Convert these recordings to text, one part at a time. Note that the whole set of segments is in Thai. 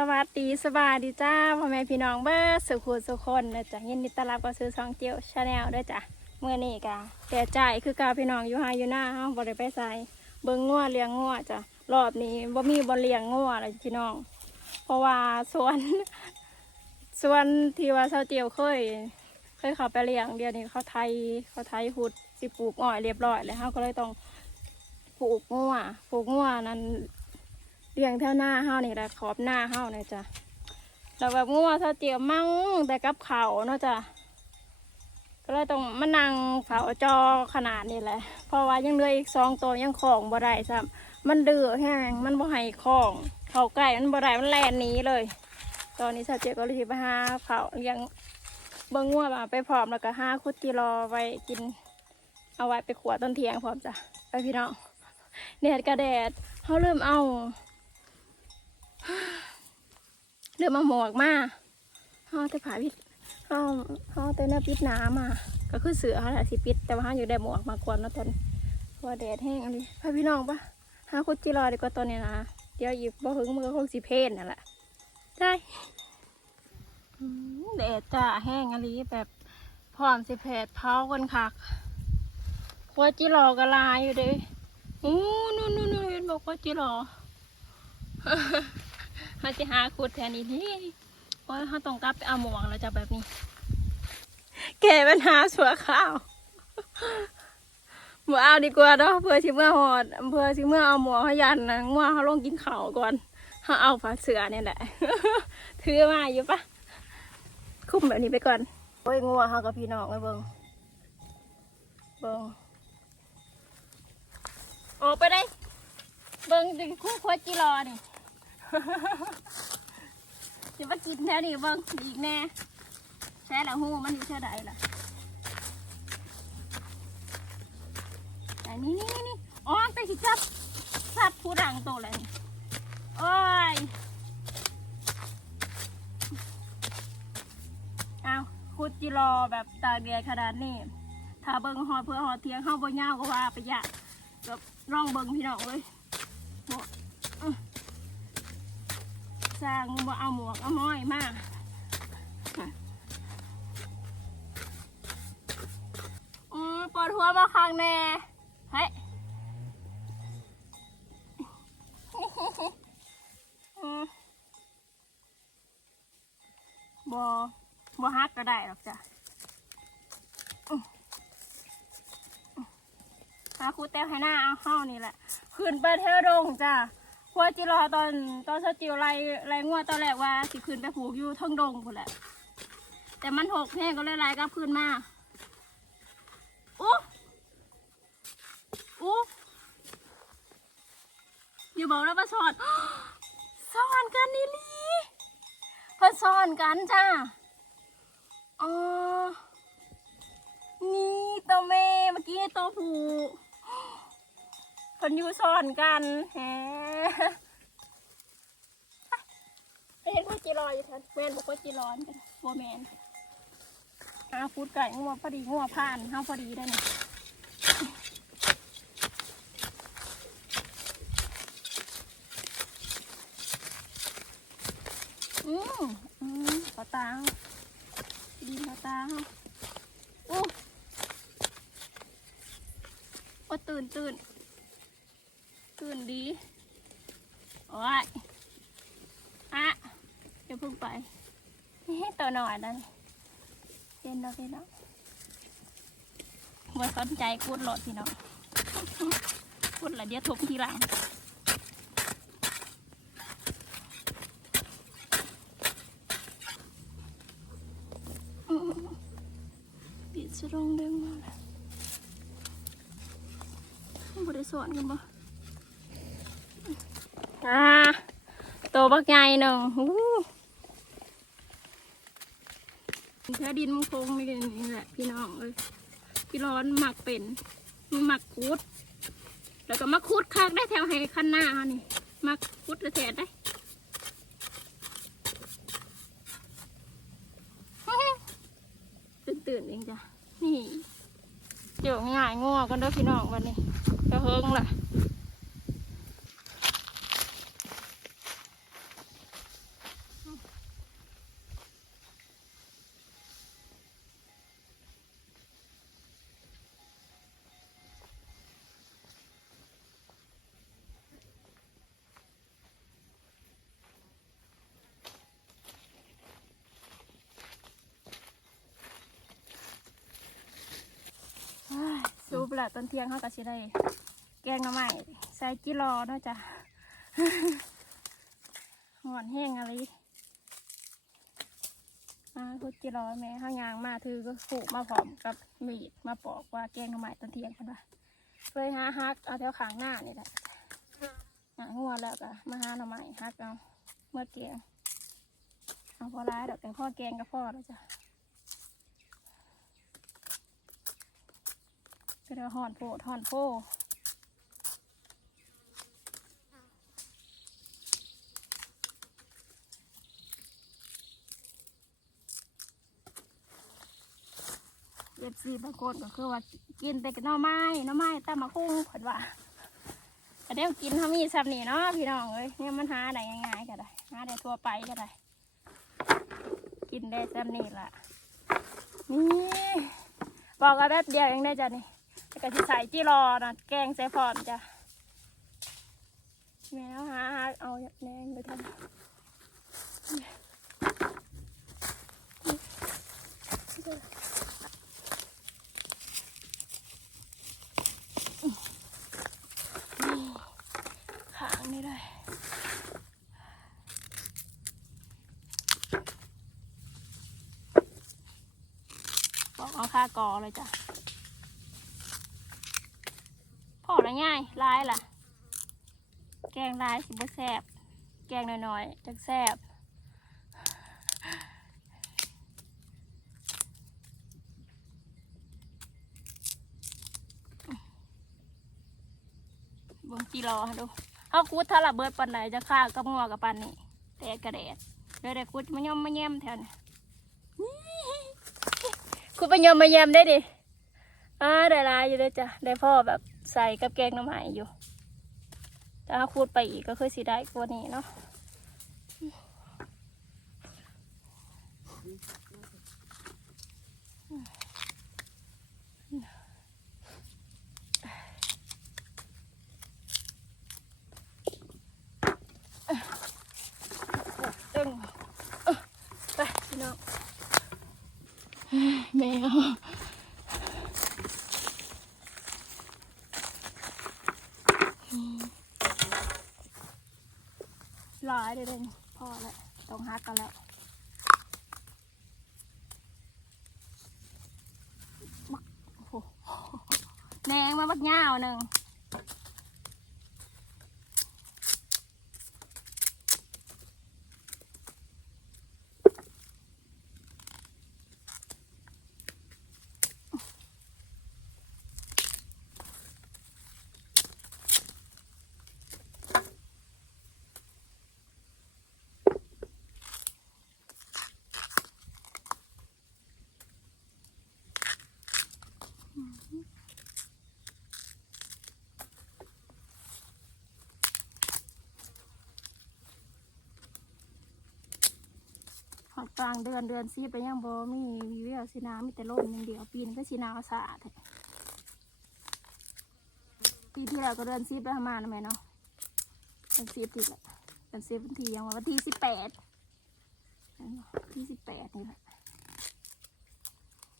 สวัสดีสบายดีจ้าพ่อแม่พี่น้องเบิร์สุขุสุคนนะจ๊ะยินดีต้อนรับเข้าสู่ช่องเจียวชาแนลด้วยจ้ะเมื่อนี้กะแต่ใจายคือกาพี่น้องอยู่หาอยู่หน้าเฮาบ่ได้ไปใส่เบิ่งงัวเลี้ยงงัวจ้ะรอบนี้บ่มีบ่เลี้ยงงัวเลยพี่น้อง เพราะว่าสวนสวนที่ว่าเซาเจียวเคย เคยเขาไปเลี้ยงเดี๋ยวนี้เขาไทยเขาไทยหุดสิปลูกอ้อยเรียบร้อยแล้วเฮาก็เลยต้องปลูกงัวปลูกงัวนั้น เลี้ยงแถวหน้าเฮานี่แหละขอบหน้าเฮาเนี่ยจ้ะแล้วแบบงัวเท่าเจียวมั่งแต่กับเขาเนาะจ้ะก็เลยต้องมานั่งเผาจอขนาดนี้แหละเพราะว่ายังเหลืออีกสองตัวยังของบ่ได้ซ้ำมันเดื้อแห้งมันบ่ให้ของ เขาใกล้มันบ่ได้มันแลนหนี้เลย ตอนนี้สาวเจียก็เลยไปหาเผาเลี้ยงเบิ่งงัวมาไปพร้อมแล้วก็ห้าคุดจีรอไว้กิน เอาไว้ไปขวดต้นเทียงพร้อมจ้ะไปพี่น้องแดดกระแดดเขาเริ่มเอา เรือมาหมอกมาเขาแต่ผาพิษเขาเขาแต่เนื้อปิดหน้ำมาก็คือเสือเขาแหละสิปิดแต่ว่าเขาอยู่ได้หมวกมากว่าเนะตอนพราะว่าแดดแห้งอันนี้พาพี่น้องปะหาคุดจิรอดีกว่าตอนนี้นะเดี๋ยวหยิบบ่หึงมือคงสิเพนนั่นแหละใช่แดดจ้าแห้งอันนี้แบบพร้อมสิแผดเผากันคักคุดจิรอกระลายอยู่เด้อู้นู่นนู่นนู่นเห็นบอกว่าจิรอ เขาจะหาขุดแทนนี้นี่โอ้ยเขาต้องกลับไปเอาหมวกแล้วจะแบบนี้ แก้ปัญหาสัวข้าวหมวเอาดีกว่าเนาะเพื่อที่เมื่อหอดเพื่อที่เมื่อเอาหมวกเขายันนะเมื่อเขาลงกินข้าวก่อนเขาเอาฝาเสือเนี่ยแหละถือมาอยู่ปะคุ้มแบบนี้ไปก่อนโอ้ยงัวเขากับพี่น้องไว้เบิงเบิงออกไปได้เบิงดึงคู่ควดจีรอนี่ จะมากินแท้นี่เบิ้งอีกแน่แช่ละหูมันอยู่เท่าใดล่ะแต่นี่นี่นี่นี่อ๋อไปสิจับจับผู้ดังโตเลยนี่โอ้ยเอาคุดจิรอแบบตากแดดขนาดนี้ถ้าเบิ้งหอดเพื่อหอดเทียงเข้าบ่ยาวก็ว่าไปยะแบบร่องเบิ้งพี่น้องเลยโอ้อื้อ สร้างบ่เอาหมวกเอาม้อยมาอืมปวดหัวมาข้างแน่เฮ้ยอืมบ่บ่ฮักก็ได้หรอกจ้ะหาครูแต้วให้หน้าเอาเข้านี่แหละ ขึ้นไปเทวดงจ้ะ พวจิรอตอนตอนสจิวไลไลงัวตอนแรกว่าสิขึ้นไปผูกอยู่ท่องดงพุ่นแหละ แต่มันหกแน่ก็เลยไลกลับขึ้นมาอู้อู้อย่บอกนะว่าสอนสอนกันนี่ลีเพิ่นสอนกันจ้าอ๋อนี่ตัวแม่เมื่อกี้ตัวผู้คนอยู่ซ่อนกันแฮ เห็นพวกจีรอยอยู่แทนแมนบอกว่าจีรอนเป็นบัวแมนอาฟูดไก่งัวพอดีงัวผ่านห้าพอดีได้เนี่ยอืมอืมขอตาดีขอตาอู้ว่าตื่นตื่นตื่นดี อ้ยอะเดี๋ยวพิ่งไปนี่ตัวหน่อยนั่นเห็นแล้วเห็นแล้วว่าสนใจกูดหลอดพี่น้องกูดหละเดี๋ยวทุบทีหลังปิดสรงเด้งมาแล้วบริสวนกันบ่อ่า ตบักใหญ่หนึ่งอู้แค่ดินมันคงไม่นี่แหละ พี่น้องเลยพี่ร้อนหมักเป็นหมักคุดแล้วก็มาคุดคักได้แถวให้คันหน้าเขานี่มักคุดกระแทดได้ตื่นตื่นเองจ้ะ นี่เดี๋ยวง่ายงัวกันด้อพี่น้องวันนี้จะเฮิงล่ะ แล้ว ต้นเที่ยงเขาก็สิได้แกงหน่อไม้ใส่กิโลเนาะจ้ะหอนแห้งอะไรมาคุดกิโลแม่ข้างยางมาถือก็ขู่มาพร้อมกับมีดมาปอกว่าแกงหน่อไม้ต้นเที่ยงกันว่าเลยหาฮักเอาแถวขางหน้านี่แหละหางัวแล้วก็มาหาหน่อไม้ฮักเอาเมื่อแกงเอาพอร้ายดอกแต่พ่อแกงกับพ่อแล้วจ้ะ ก็เดี๋ยวห่อนโพดห่อนโพเอฟซีบางคนก็คือว่ากินแต่กับหน่อไม้หน่อไม้ตำมะคุ้งผินว่าแต่เดี๋ยวกินเขามีซับนี่เนาะพี่น้องเอ้ยเนี่ยมันหาได้ง่ายๆก็ได้หาได้ทั่วไปก็ได้ กินได้ซับนี่ละนี่บอกกันแป๊บเดียวเองได้จ้ะนี่ แล้วก็จะใส่จีรอนะแกงใส่พร้อมจ้ะแมวหาเอาแนงไปทำขางนี่เลยบอกเอาค่ากอเลยจ้ะ พอละง่ายลายล่ะ แกงลายสิบ่แซบแกงน้อยๆจักแซบบงจีรอดูเขาคูดถ้าระเบิดปันไหนจะฆ่ากับงัวกับปันนี่แต่กระเดดเดี๋ยวได้คูดมาย่อมมาแย้มแถวนี้คุณไปยอมมาแยมได้ดิอ่าได้ลายอยู่เลยจ้ะ ได้พ่อแบบ ใส่กับแกงน้ำหายอยู่ถ้าคูดไปอีกก็คือสิได้กว่านี้เนาะตึงเอ้อไปพี่น้องแมวายได้เลยพ่อแล้วต้องฮักกันแล้วบักโอ้โหแนงมาบักย่าวหนึ่ง หอดกลางเดือนเดือนซีไปยังบ่มีวิวสินามีแต่ลมอย่างเดียวปีนก็สินาสะอาดปีที่แล้วก็เดือนซีไปประมาณนั้นไหมเนาะเดือนซีติดแหละเดือนซีวันที่ยังวันที่สิบแปดที่สิบแปดนี่แหละ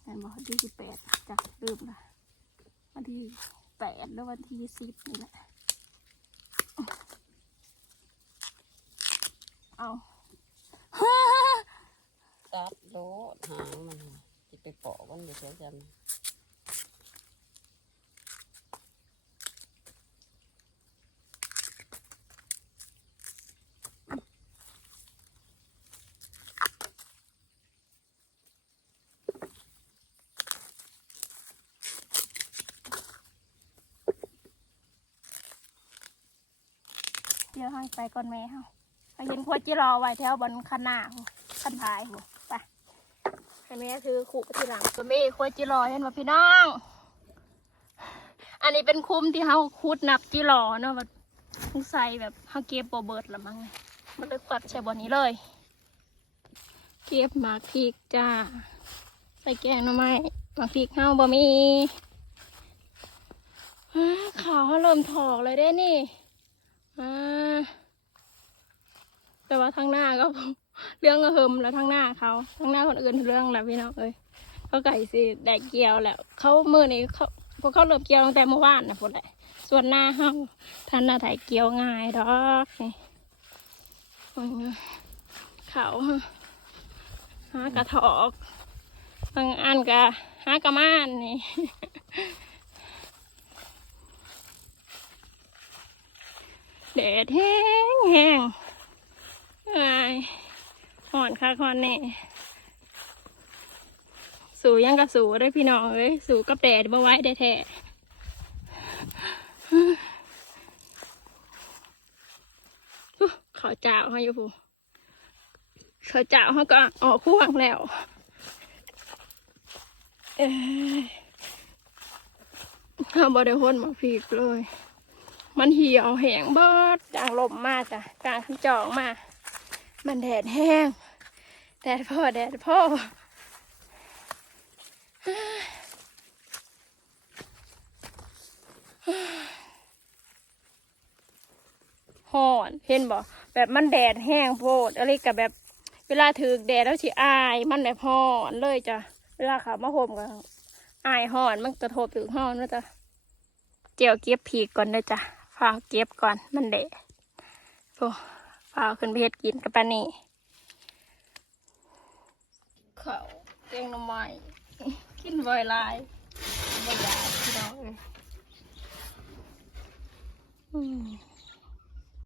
กันบอกวันที่สิบแปดจ้ะลืมละวันที่แปดแล้ววันที่สิบนี่แหละ เอาตัดโลดหางมันจะไปเปาะมันอยู่เฉยจั นเดี๋ยวให้ไปก่อนแม่เฮาไปเห็นขวดจิรอไว้แถวบนคันหน้าคันท้ายไปให้แม่ถือขู่ไปทีหลังตัวแม่ขวจิรอเห็นว่าพี่น้อง อันนี้เป็นคุ้มที่เฮาคูดนับจิรอเนาะแบบใส่แบบเฮาเก็บโบเบิร์ดละมั้งมันเลยปัดใส่บนนี้เลย เก็บหมากพริกจ้า ใส่แกงหน่อไม้หมากพริกเฮาบ่มีอ้าขาวเขาเริ่มถอกเลยได้นี่ อ่าแต่ว่าทางหน้าก็ เรื่องก็เฮิมแล้วทางหน้าเขาทางหน้าคนอื่นเรื่องแหละพี่น้องเอ้ยเขาไก่สิแดกเกียวแหละเขามือนี้เขาพวกเขาเริ่มเกี่ยวตั้งแต่เมื่อวานนะพุ่นแหละส่วนหน้าเฮาท่านน่าถ่ายเกี่ยวง่ายดอกนี่เขาหากระถอกบางอันก็หากระมานนี่ แดดแห้งแห้งไอ้ายห่อนค่ะห่อนแน่สูยังกับสูได้พี่น้องเอ้ยสูกับแดดมาไว้ได้แท้เขาเจ้าเขาอยู่ผู้เขาเจ้าเขาก็ออกข่วงแล้วเอ้ยเขาบริโภคมาพีกเลย มันเหี่ยวแห้งเบิดจางลมมาจ้ะกลางขันจองมา มันแดดแห้ง แดดพ่อแดดพ่อห่อนเห็นบ่แบบมันแดดแห้งโพดอะไรกับแบบเวลาถือแดดแล้วสิอาย มันแบบห่อนเลยจ้ะเวลาเขามาห่มกันอายห่อนมันกระทบถึงห่อนนะจ้ะเจียวเก็บผีก่อนเด้อจ้ะ ฝากเก็บก่อนมันเดะโอ้ฝากขึ้นไปเฮ็ดกินกับปานนี่เขาเตียงหน้ำไม้กินบ่อยหลายบ่อยากพี่น้องเอ้ยอืม